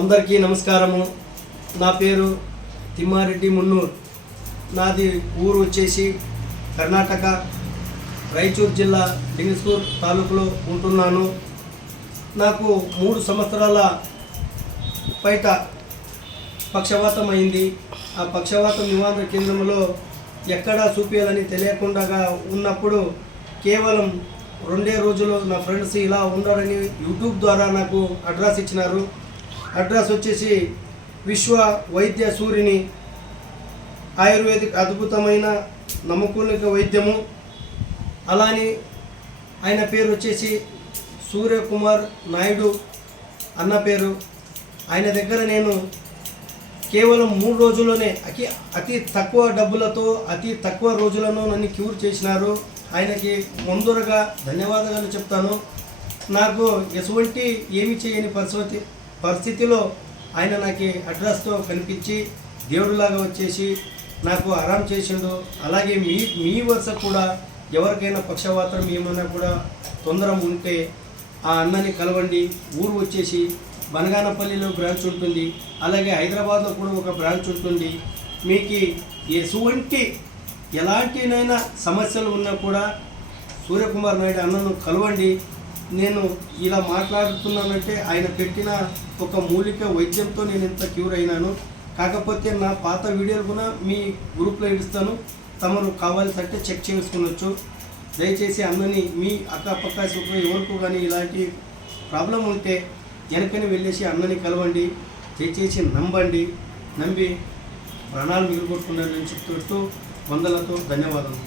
అందరికీ నమస్కారము. నా పేరు తిమ్మారెడ్డి మున్నూర్. నాది ఊరు వచ్చేసి కర్ణాటక, రాయచూరు జిల్లా లింగస్కూర్ తాలూకులో ఉంటున్నాను. నాకు 3 సంవత్సరాల బయట పక్షవాతం అయింది. ఆ పక్షవాతం నివారణ కేంద్రంలో ఎక్కడా చూపించాలని తెలియకుండా ఉన్నప్పుడు కేవలం 2 రోజులు నా ఫ్రెండ్స్ ఇలా ఉండాలని యూట్యూబ్ ద్వారా నాకు అడ్రస్ ఇచ్చినారు. అడ్రస్ వచ్చేసి విశ్వ వైద్య సూరిని ఆయుర్వేదిక్ అద్భుతమైన నమ్మకూలిక వైద్యము. అలాని ఆయన పేరు వచ్చేసి సూర్యకుమార్ నాయుడు అన్న పేరు. ఆయన దగ్గర నేను కేవలం 3 రోజుల్లోనే అతి తక్కువ డబ్బులతో అతి తక్కువ రోజులను నన్ను క్యూర్ చేసినారు. ఆయనకి ముందుగా ధన్యవాదాలు చెప్తాను. నాకు ఎటువంటి ఏమి చేయని పరిస్థితిలో ఆయన నాకు అడ్రస్తో కనిపించి దేవుడిలాగా వచ్చేసి నాకు ఆరాం చేసిండు. అలాగే మీ వరుస కూడా ఎవరికైనా పక్షవాతం ఏమైనా కూడా తొందర ఉంటే ఆ అన్నని కలవండి. ఊరు వచ్చేసి బనగానపల్లిలో బ్రాంచ్ ఉంటుంది, అలాగే హైదరాబాద్లో కూడా ఒక బ్రాంచ్ ఉంటుంది. మీకు ఎలాంటినైనా సమస్యలు ఉన్నా కూడా సూర్యకుమార్ నాయుడు అన్నను కలవండి. నేను ఇలా మాట్లాడుతున్నానంటే ఆయన పెట్టిన ఒక మూలిక వైద్యంతో నేను ఇంత క్యూర్ అయినాను. కాకపోతే నా పాత వీడియోలు కూడా మీ గ్రూప్లో ఇస్తాను, తమరు కావాల్సింటే చెక్ చేసుకునొచ్చు. దయచేసి అన్నని మీ అక్కపక్క ఎవరికి కానీ ఇలాంటి ప్రాబ్లం ఉంటే వెనకని వెళ్ళేసి అన్నని కలవండి. దయచేసి నమ్మి ప్రాణాలు మిగిలిపోతున్నారని చెప్తూ వందలతో ధన్యవాదాలు.